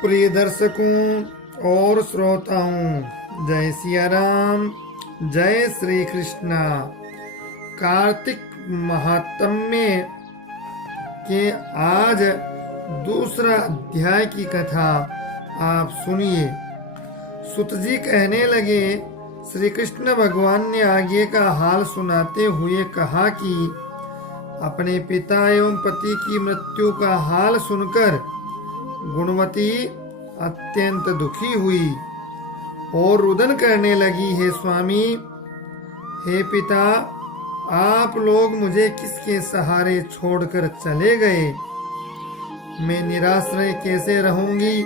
प्रिय दर्शकों और श्रोताओं, जय सिया राम, जय श्री कृष्णा। कार्तिक महात्म्य के आज दूसरा अध्याय की कथा आप सुनिए। सुत जी कहने लगे, श्री कृष्ण भगवान ने आगे का हाल सुनाते हुए कहा कि अपने पिता एवं पति की मृत्यु का हाल सुनकर गुणवती अत्यंत दुखी हुई और रुदन करने लगी, हे स्वामी, हे पिता, आप लोग मुझे किसके सहारे छोड़कर चले गए? मैं निराश्रय कैसे रहूंगी?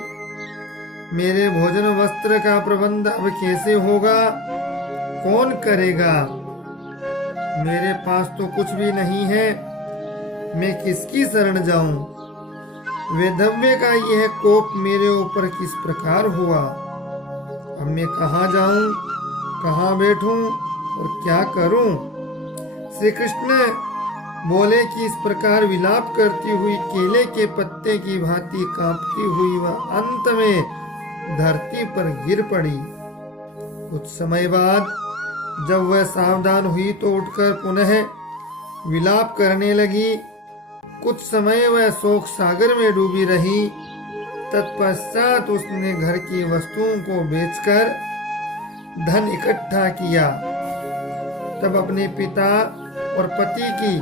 मेरे भोजन वस्त्र का प्रबंध अब कैसे होगा? कौन करेगा? मेरे पास तो कुछ भी नहीं है, मैं किसकी शरण जाऊं? वैधव्य का यह कोप मेरे ऊपर किस प्रकार हुआ? अब मैं कहाँ जाऊं, कहाँ बैठूं और क्या करूं? श्री कृष्ण बोले कि इस प्रकार विलाप करती हुई केले के पत्ते की भांति कांपती हुई वह अंत में धरती पर गिर पड़ी। कुछ समय बाद जब वह सावधान हुई तो उठकर पुनः विलाप करने लगी। कुछ समय वह शोक सागर में डूबी रही। तत्पश्चात उसने घर की वस्तुओं को बेचकर धन इकट्ठा किया। तब अपने पिता और पति की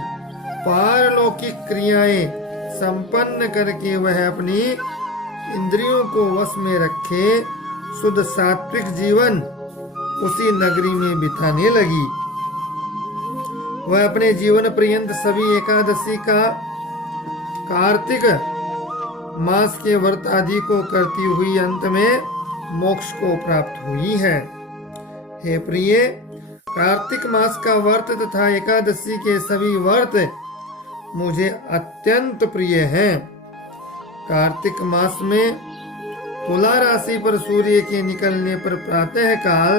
पारलौकिक क्रियाएं संपन्न करके वह अपनी इंद्रियों को वश में रखे शुद्ध सात्विक जीवन उसी नगरी में बिताने लगी। वह अपने जीवन पर्यंत सभी एकादशी का कार्तिक मास के व्रत आदि को करती हुई अंत में मोक्ष को प्राप्त हुई है। हे प्रिय, कार्तिक मास का व्रत तथा एकादशी के सभी व्रत मुझे अत्यंत प्रिय हैं। कार्तिक मास में तुला राशि पर सूर्य के निकलने पर प्रातः काल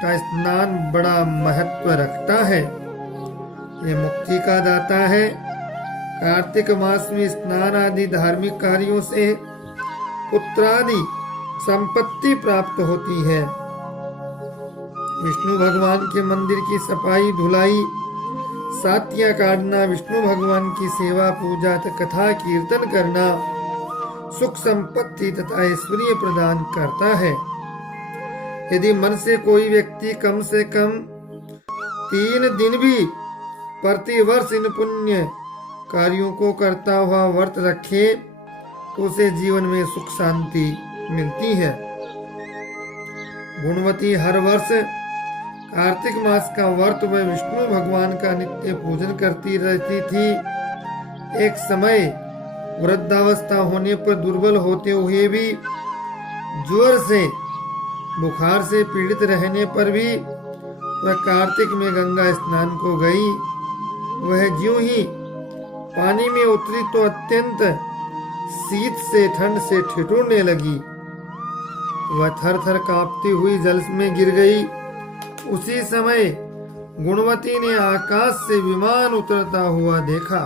का स्नान बड़ा महत्व रखता है। यह मुक्ति का दाता है। कार्तिक मास में स्नान आदि धार्मिक कार्यों से पुत्रादि संपत्ति प्राप्त होती है। विष्णु भगवान के मंदिर की सफाई धुलाई, सातियां काटना, विष्णु भगवान की सेवा पूजा कथा कीर्तन करना सुख संपत्ति तथा ऐश्वर्य प्रदान करता है। यदि मन से कोई व्यक्ति कम से कम 3 दिन भी प्रतिवर्ष इन पुण्य कार्यों को करता हुआ व्रत रखे तो उसे जीवन में सुख शांति मिलती है। गुणवती हर वर्ष कार्तिक मास का व्रत व विष्णु भगवान का नित्य पूजन करती रहती थी। एक समय वृद्धावस्था होने पर दुर्बल होते हुए भी, ज्वर से बुखार से पीड़ित रहने पर भी वह कार्तिक में गंगा स्नान को गई। वह ज्यों ही पानी में उतरी तो अत्यंत शीत से ठंड से ठिठुरने लगी। वह थर थर कांपती हुई जल में गिर गई। उसी समय गुणवती ने आकाश से विमान उतरता हुआ देखा,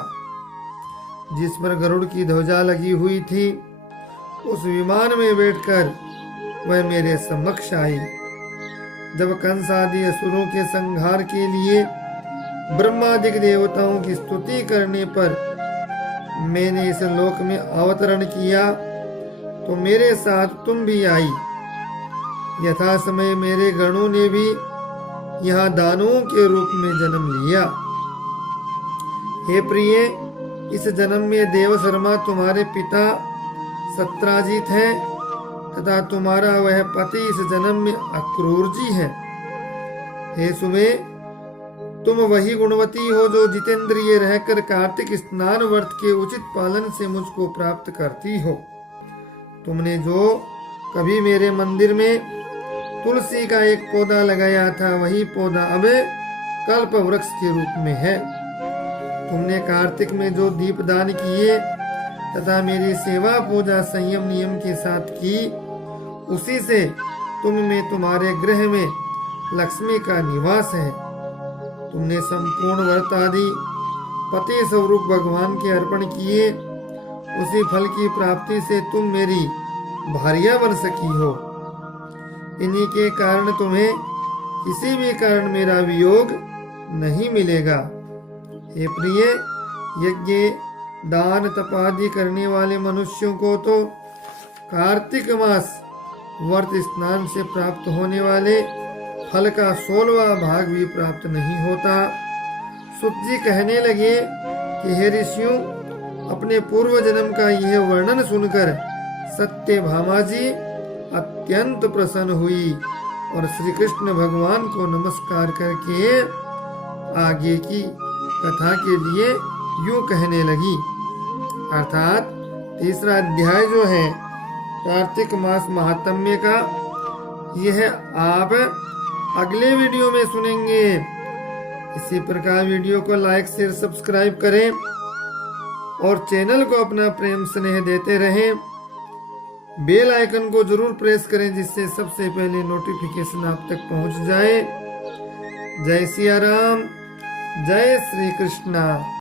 जिस पर गरुड़ की ध्वजा लगी हुई थी। उस विमान में बैठकर वह मेरे समक्ष आई। जब कंस आदि असुरों के संहार के लिए ब्रह्मादिक देवताओं की स्तुति करने पर मैंने इस लोक में अवतरण किया तो मेरे साथ तुम भी आई। यथा समय मेरे गणों ने भी यहाँ दानवों के रूप में जन्म लिया। हे प्रिय, इस जन्म में देव शर्मा तुम्हारे पिता सत्राजित हैं तथा तुम्हारा वह पति इस जन्म में अक्रूर जी है। हे सुमे, तुम वही गुणवती हो जो जितेंद्रिय रहकर कार्तिक स्नान व्रत के उचित पालन से मुझको प्राप्त करती हो। तुमने जो कभी मेरे मंदिर में तुलसी का एक पौधा लगाया था, वही पौधा अब कल्प वृक्ष के रूप में है। तुमने कार्तिक में जो दीपदान किए तथा मेरी सेवा पूजा संयम नियम के साथ की, उसी से तुम में तुम्हारे गृह में लक्ष्मी का निवास है। तुमने संपूर्ण व्रत आदि पति स्वरूप भगवान के अर्पण किए, उसी फल की प्राप्ति से तुम मेरी भार्या बन सकी हो। इन्हीं के कारण तुम्हें किसी भी कारण मेरा वियोग नहीं मिलेगा। हे प्रिय, यज्ञ दान तपादि करने वाले मनुष्यों को तो कार्तिक मास व्रत स्नान से प्राप्त होने वाले फल का 16वां भाग भी प्राप्त नहीं होता। सुत जी कहने लगे कि हे ऋषियों, अपने पूर्व जन्म का यह वर्णन सुनकर सत्यभामा जी अत्यंत प्रसन्न हुई और श्री कृष्ण भगवान को नमस्कार करके आगे की कथा के लिए यूं कहने लगी। अर्थात तीसरा अध्याय जो है कार्तिक मास महात्म्य का, यह आप अगले वीडियो में सुनेंगे। इसी प्रकार वीडियो को लाइक शेयर सब्सक्राइब करें और चैनल को अपना प्रेम स्नेह देते रहें। बेल आइकन को जरूर प्रेस करें जिससे सबसे पहले नोटिफिकेशन आप तक पहुंच जाए। जय सिया राम, जय श्री कृष्णा।